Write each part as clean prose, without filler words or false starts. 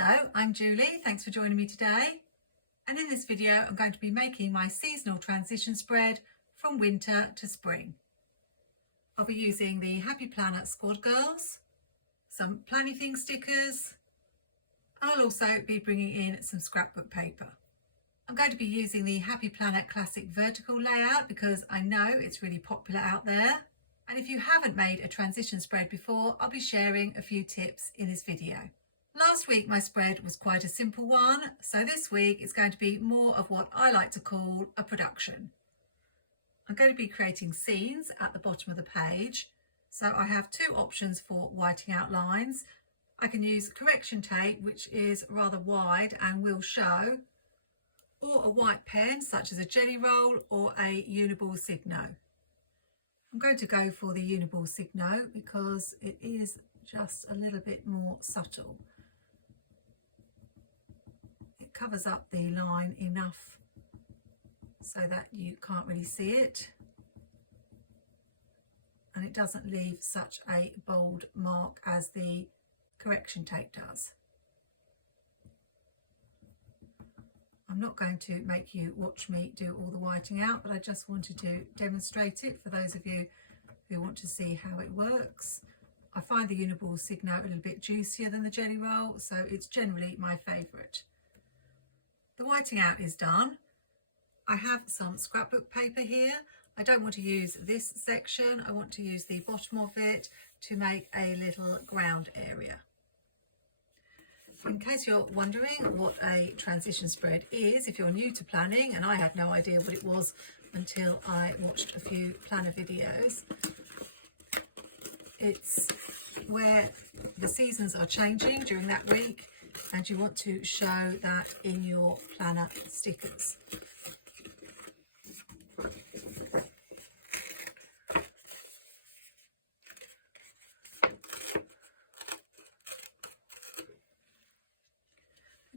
Hello, I'm Julie. Thanks for joining me today. And in this video, I'm going to be making my seasonal transition spread from winter to spring. I'll be using the Happy Planner Squad Girls, some Plannything stickers, and I'll also be bringing in some scrapbook paper. I'm going to be using the Happy Planner Classic vertical layout because I know it's really popular out there. And if you haven't made a transition spread before, I'll be sharing a few tips in this video. Last week my spread was quite a simple one, so this week it's going to be more of what I like to call a production. I'm going to be creating scenes at the bottom of the page, so I have two options for whiting out lines. I can use correction tape, which is rather wide and will show, or a white pen such as a jelly roll or a Uniball Signo. I'm going to go for the Uniball Signo because it is just a little bit more subtle. It covers up the line enough so that you can't really see it, and it doesn't leave such a bold mark as the correction tape does. I'm not going to make you watch me do all the whiting out, but I just wanted to demonstrate it for those of you who want to see how it works. I find the Uniball Signo a little bit juicier than the jelly roll, so it's generally my favourite. The whiting out is done. I have some scrapbook paper here. I don't want to use this section. I want to use the bottom of it to make a little ground area. In case you're wondering what a transition spread is, if you're new to planning, and I had no idea what it was until I watched a few planner videos, it's where the seasons are changing during that week and you want to show that in your planner stickers. I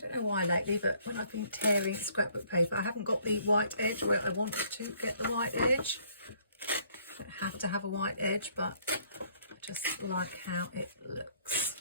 don't know why lately, but when I've been tearing scrapbook paper, I haven't got the white edge where I want to get the white edge. I don't have to have a white edge, but I just like how it looks.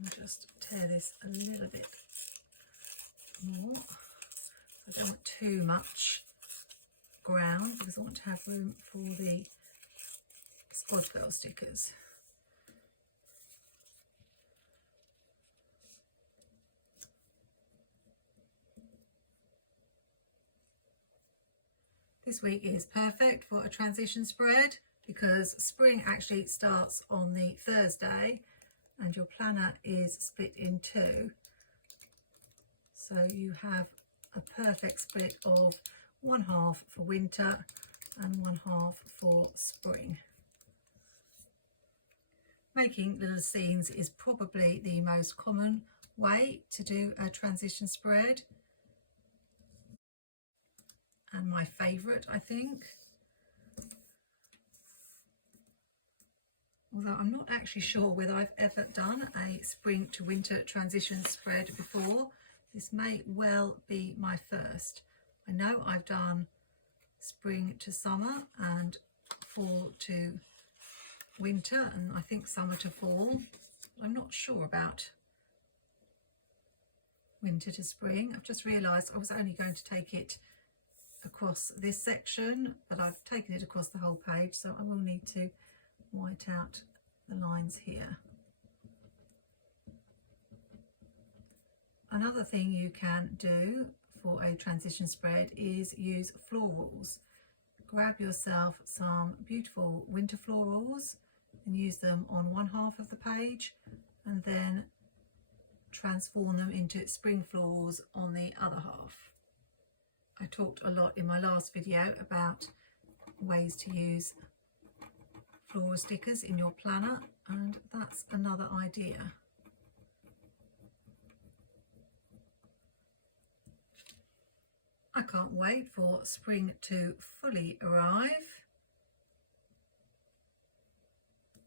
I'll just tear this a little bit more. I don't want too much ground because I want to have room for the Squad Girl stickers. This week is perfect for a transition spread because spring actually starts on the Thursday and your planner is split in two. So you have a perfect split of one half for winter and one half for spring. Making little scenes is probably the most common way to do a transition spread, and my favourite, I think. Although I'm not actually sure whether I've ever done a spring to winter transition spread before. This may well be my first. I know I've done spring to summer and fall to winter, and I think summer to fall. I'm not sure about winter to spring. I've just realised I was only going to take it across this section, but I've taken it across the whole page, so I will need to white out the lines here. Another thing you can do for a transition spread is use florals. Grab yourself some beautiful winter florals and use them on one half of the page, and then transform them into spring florals on the other half. I talked a lot in my last video about ways to use floral stickers in your planner, and that's another idea. I can't wait for spring to fully arrive.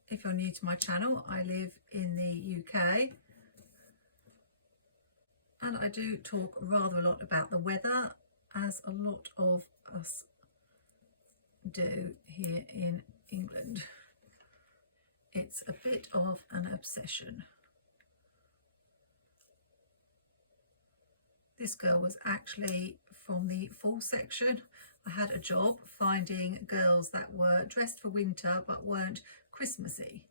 If you're new to my channel, I live in the UK and I do talk rather a lot about the weather, as a lot of us do here in England. It's a bit of an obsession. This girl was actually from the fall section. I had a job finding girls that were dressed for winter but weren't Christmassy.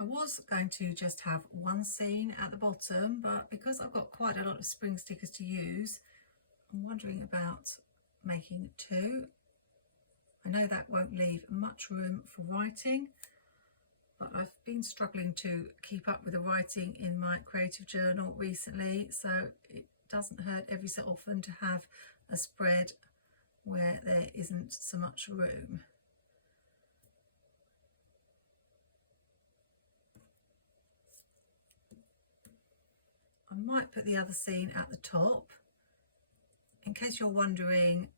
I was going to just have one scene at the bottom, but because I've got quite a lot of spring stickers to use, I'm wondering about making two. I know that won't leave much room for writing, but I've been struggling to keep up with the writing in my creative journal recently, so it doesn't hurt every so often to have a spread where there isn't so much room. I might put the other scene at the top. In case you're wondering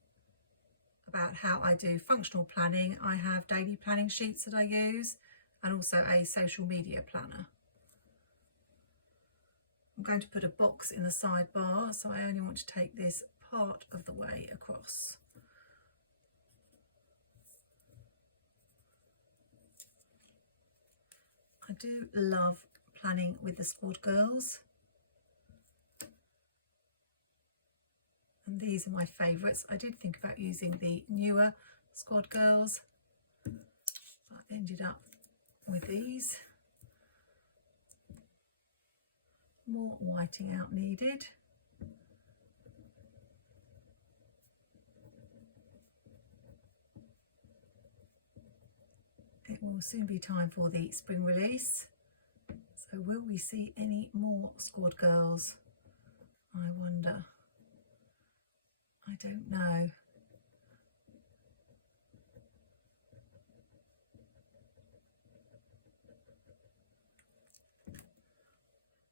about how I do functional planning, I have daily planning sheets that I use and also a social media planner. I'm going to put a box in the sidebar, so I only want to take this part of the way across. I do love planning with the squad girls. And these are my favourites. I did think about using the newer squad girls, but I ended up with these. More whiting out needed. It will soon be time for the spring release. So will we see any more squad girls? I wonder. I don't know.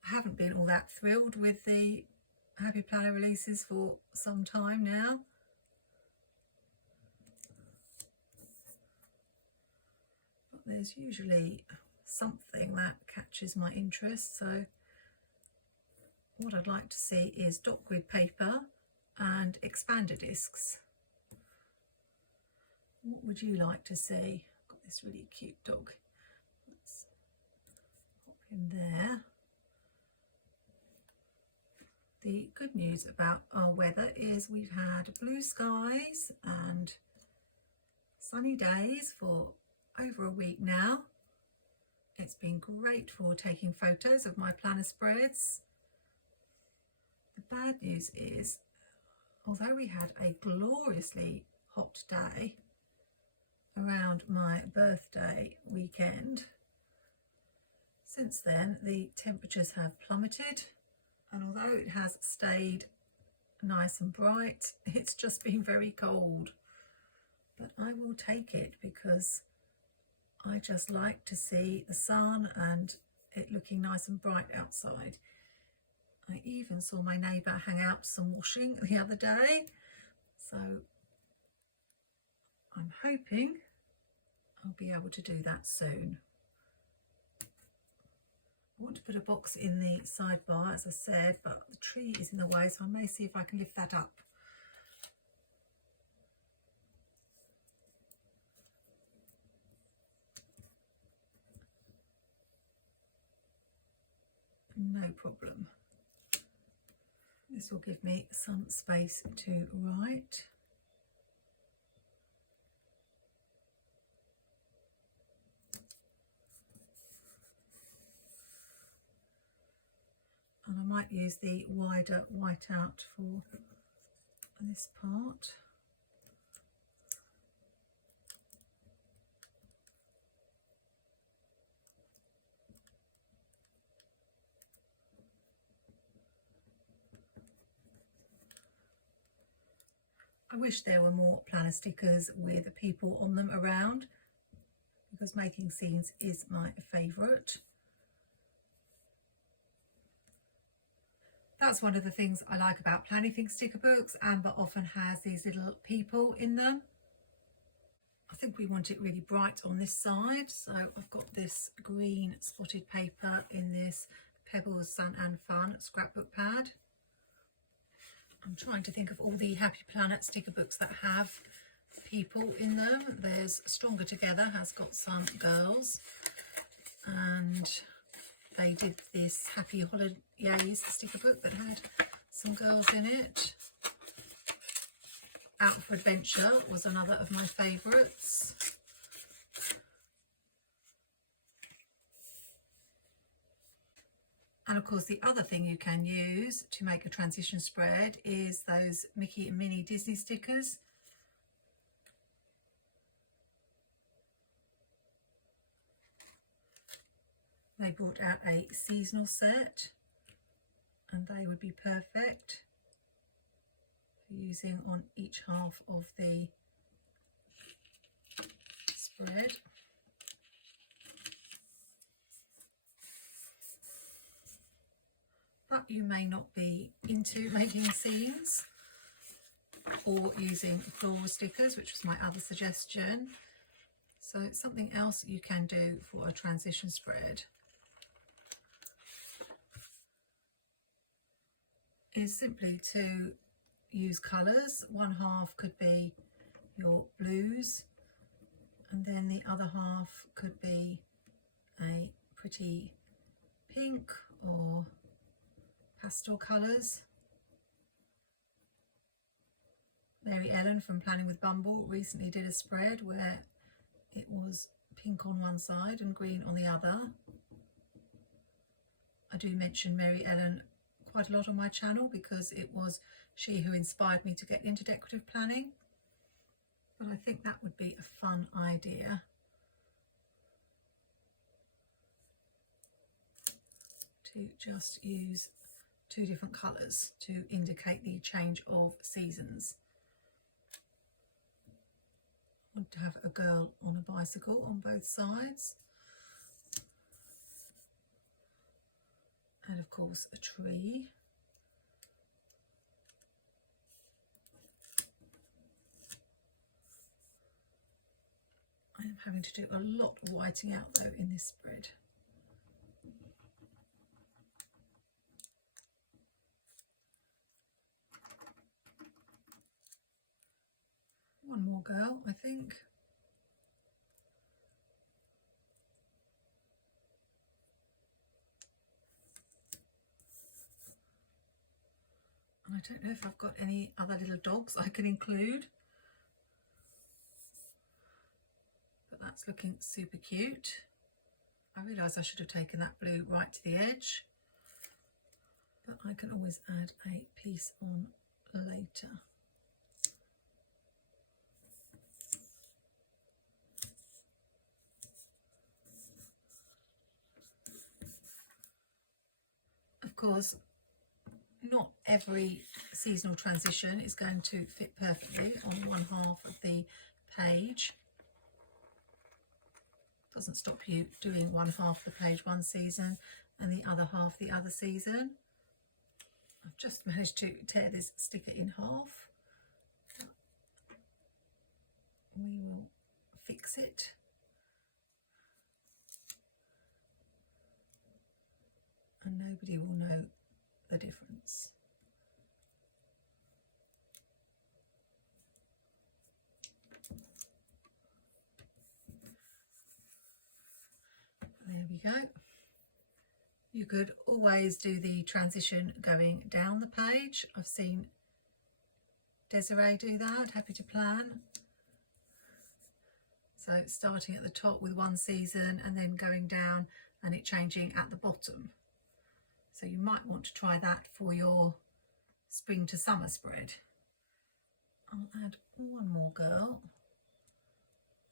I haven't been all that thrilled with the Happy Planner releases for some time now. But there's usually something that catches my interest, so what I'd like to see is dot grid paper and expander discs. What would you like to see? I've got this really cute dog. Let's pop in there. The good news about our weather is we've had blue skies and sunny days for over a week now. It's been great for taking photos of my planner spreads. The bad news is, although we had a gloriously hot day around my birthday weekend, since then the temperatures have plummeted, and although it has stayed nice and bright, it's just been very cold. But I will take it because I just like to see the sun and it looking nice and bright outside. I even saw my neighbour hang out some washing the other day, so I'm hoping I'll be able to do that soon. I want to put a box in the sidebar, as I said, but the tree is in the way, so I may see if I can lift that up. No problem. This will give me some space to write. And I might use the wider whiteout for this part. I wish there were more planner stickers with people on them around, because making scenes is my favourite. That's one of the things I like about Planning sticker books. Amber often has these little people in them. I think we want it really bright on this side, so I've got this green spotted paper in this Pebbles Sun and Fun scrapbook pad. I'm trying to think of all the Happy Planner sticker books that have people in them. There's Stronger Together, has got some girls, and they did this Happy Holidays sticker book that had some girls in it. Out for Adventure was another of my favourites. And of course, the other thing you can use to make a transition spread is those Mickey and Minnie Disney stickers. They brought out a seasonal set, and they would be perfect for using on each half of the spread. But you may not be into making scenes or using floral stickers, which was my other suggestion. So something else you can do for a transition spread is simply to use colours. One half could be your blues, and then the other half could be a pretty pink or pastel colours. Mary Ellen from Planning with Bumble recently did a spread where it was pink on one side and green on the other. I do mention Mary Ellen quite a lot on my channel because it was she who inspired me to get into decorative planning. But I think that would be a fun idea. To just use two different colours to indicate the change of seasons. I want to have a girl on a bicycle on both sides. And of course a tree. I am having to do a lot of whiting out though in this spread. One more girl, I think. And I don't know if I've got any other little dogs I can include. But that's looking super cute. I realise I should have taken that blue right to the edge. But I can always add a piece on later. Of course, not every seasonal transition is going to fit perfectly on one half of the page. Doesn't stop you doing one half of the page one season and the other half the other season. I've just managed to tear this sticker in half. We will fix it. And nobody will know the difference. There we go. You could always do the transition going down the page. I've seen Desiree do that, Happy to Plan. So starting at the top with one season and then going down and it changing at the bottom. So you might want to try that for your spring to summer spread. I'll add one more girl.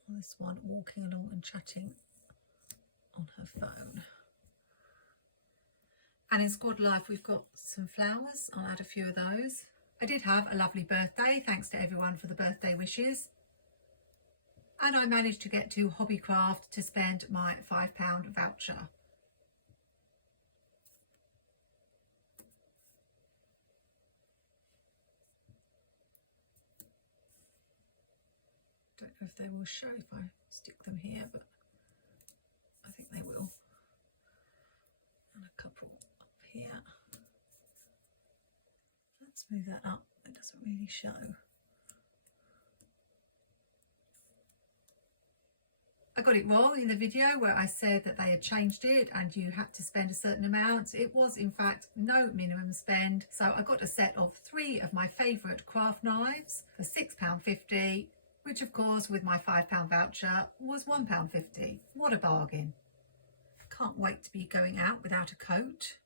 This one walking along and chatting on her phone. And in Squad Life we've got some flowers. I'll add a few of those. I did have a lovely birthday, thanks to everyone for the birthday wishes. And I managed to get to Hobbycraft to spend my £5 voucher. Don't know if they will show if I stick them here, but I think they will. And a couple up here. Let's move that up. It doesn't really show. I got it wrong in the video where I said that they had changed it and you had to spend a certain amount. It was in fact no minimum spend. So I got a set of 3 of my favourite craft knives for £6.50, which of course with my £5 voucher was £1.50. What a bargain. Can't wait to be going out without a coat.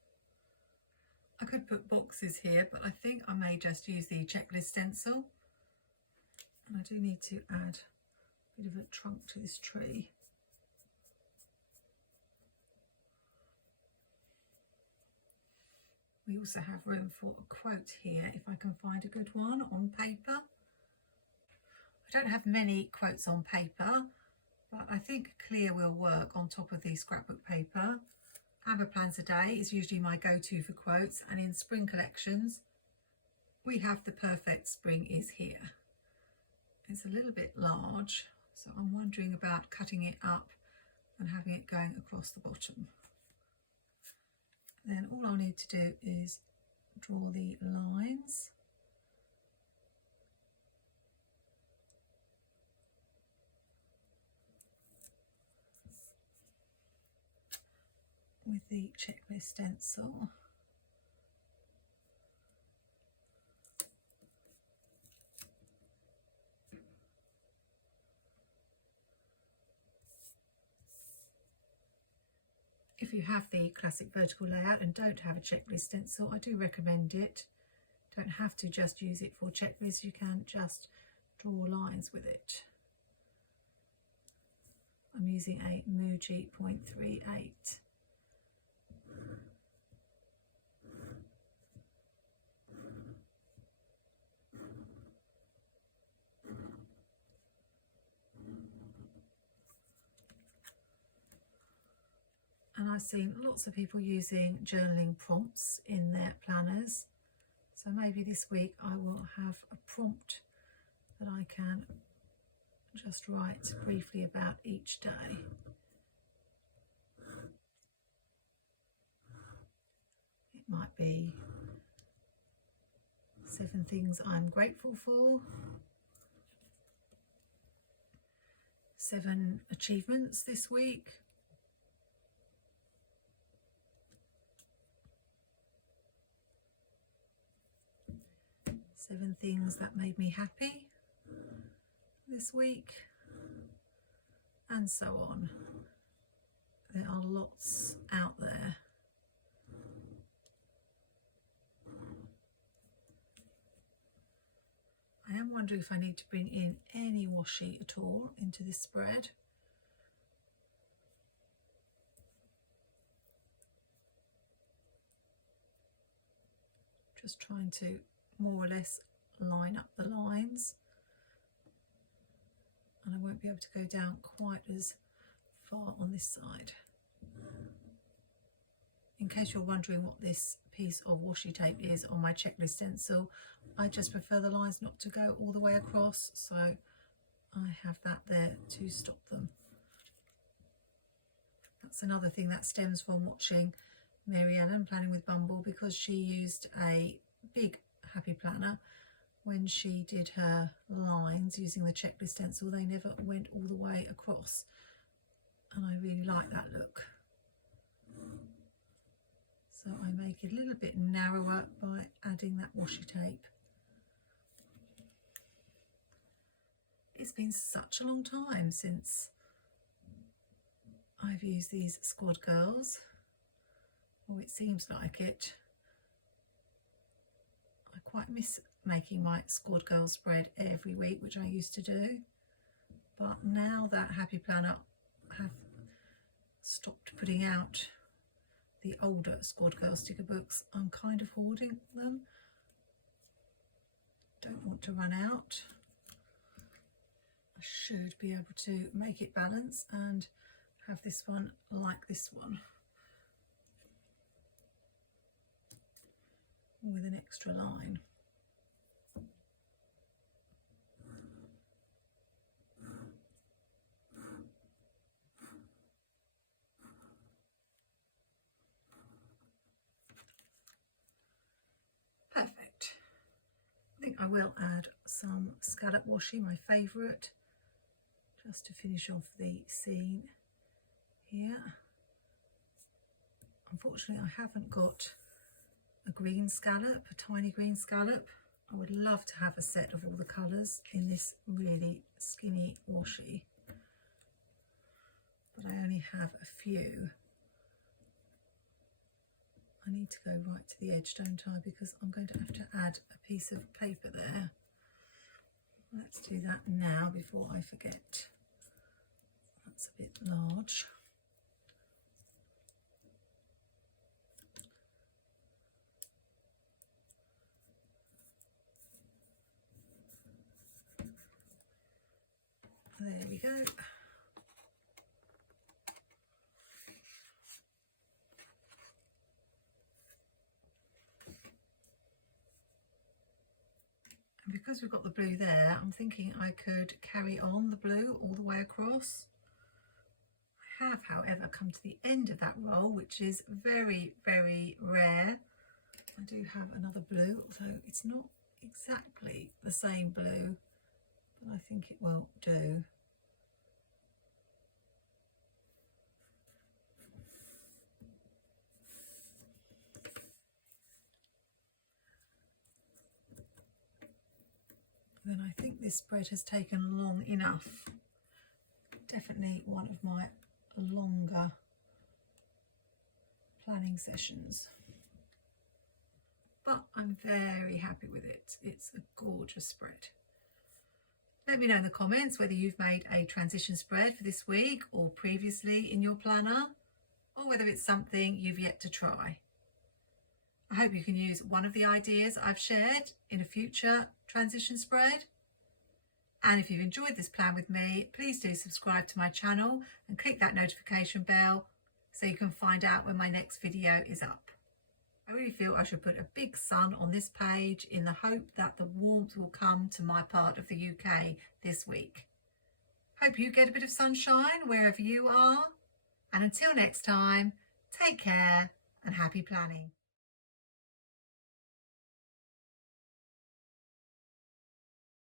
I could put boxes here, but I think I may just use the checklist stencil. And I do need to add bit of a trunk to this tree. We also have room for a quote here if I can find a good one on paper. I don't have many quotes on paper, but I think clear will work on top of the scrapbook paper. Amber Plans a Day is usually my go-to for quotes, and in spring collections we have The Perfect Spring Is Here. It's a little bit large, so I'm wondering about cutting it up and having it going across the bottom. Then all I'll need to do is draw the lines. With the checklist stencil. If you have the classic vertical layout and don't have a checklist stencil, I do recommend it. Don't have to just use it for checklists, you can just draw lines with it. I'm using a Muji 0.38. And I've seen lots of people using journaling prompts in their planners. So maybe this week I will have a prompt that I can just write briefly about each day. It might be 7 things I'm grateful for, 7 achievements this week, 7 things that made me happy this week, and so on. There are lots out there. I am wondering if I need to bring in any washi at all into this spread. Just trying to more or less line up the lines, and I won't be able to go down quite as far on this side. In case you're wondering what this piece of washi tape is on my checklist stencil, I just prefer the lines not to go all the way across, so I have that there to stop them. That's another thing that stems from watching Mary Ellen Planning with Bumble, because she used a big happy planner. When she did her lines using the checklist stencil, they never went all the way across, and I really like that look. So I make it a little bit narrower by adding that washi tape. It's been such a long time since I've used these squad girls. Oh, it seems like it. I quite miss making my squad girl spread every week, which I used to do. But now that Happy Planner have stopped putting out the older squad girl sticker books, I'm kind of hoarding them. Don't want to run out. I should be able to make it balance and have this one like this one, with an extra line. Perfect. I think I will add some scallop washi, my favourite, just to finish off the scene here. Unfortunately, I haven't got a green scallop, a tiny green scallop. I would love to have a set of all the colours in this really skinny washi, but I only have a few. I need to go right to the edge, don't I? Because I'm going to have to add a piece of paper there. Let's do that now before I forget. That's a bit large. There we go. And because we've got the blue there, I'm thinking I could carry on the blue all the way across. I have, however, come to the end of that roll, which is very, very rare. I do have another blue, although it's not exactly the same blue, but I think it will do. Then I think this spread has taken long enough. Definitely one of my longer planning sessions. But I'm very happy with it. It's a gorgeous spread. Let me know in the comments whether you've made a transition spread for this week or previously in your planner, or whether it's something you've yet to try. I hope you can use one of the ideas I've shared in a future transition spread. And if you've enjoyed this plan with me, please do subscribe to my channel and click that notification bell so you can find out when my next video is up. I really feel I should put a big sun on this page in the hope that the warmth will come to my part of the UK this week. Hope you get a bit of sunshine wherever you are. And until next time, take care and happy planning.